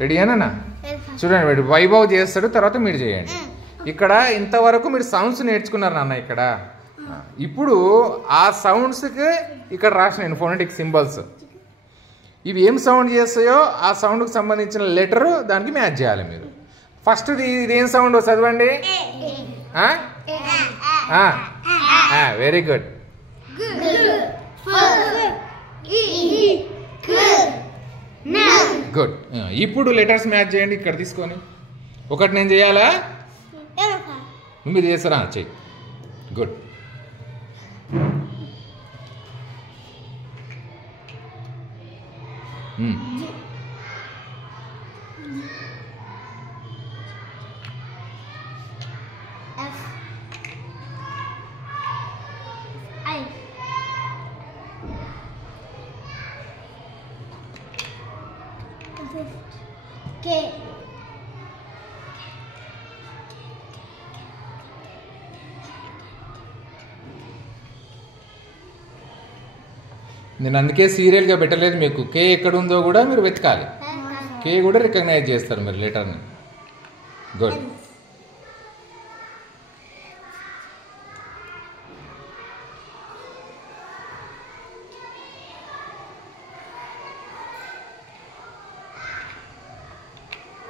రెడీయేనా? చూడండి, వైభవ్ చేస్తాడు, తర్వాత మీరు చేయండి. ఇక్కడ ఇంతవరకు మీరు సౌండ్స్ నేర్చుకున్నారు నాన్న. ఇక్కడ ఇప్పుడు ఆ సౌండ్స్కి ఇక్కడ రాసిన ఫోనెటిక్ సింబల్స్ ఇవి ఏం సౌండ్ చేస్తాయో ఆ సౌండ్కి సంబంధించిన లెటరు దానికి మ్యాచ్ చేయాలి మీరు. ఫస్ట్ ఇదేం సౌండ్ చదవండి. Very good. గుడ్. ఇప్పుడు లెటర్స్ మ్యాచ్ చేయండి ఇక్కడ తీసుకొని. ఒకటి నేను చేయాలా? మీరు చేస్తారా? చెయ్యి. గుడ్. నేను అందుకే సీరియల్గా పెట్టలేదు మీకు. కే ఎక్కడ ఉందో కూడా మీరు వెతకాలి. కే కూడా రికగ్నైజ్ చేస్తారు మీరు లెటర్ని. గుడ్.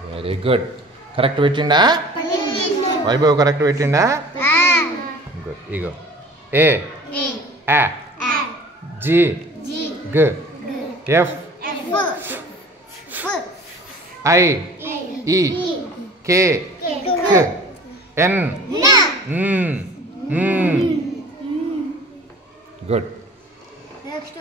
Very good. కరెక్ట్ పెట్టిండా వైభవ్? కరెక్ట్ పెట్టిండా? గుడ్. ఇగో ఏ ఆ జి గ్ ఎఫ్ ఐ ఈ కే క్ ఎన్. గుడ్. నెక్స్ట్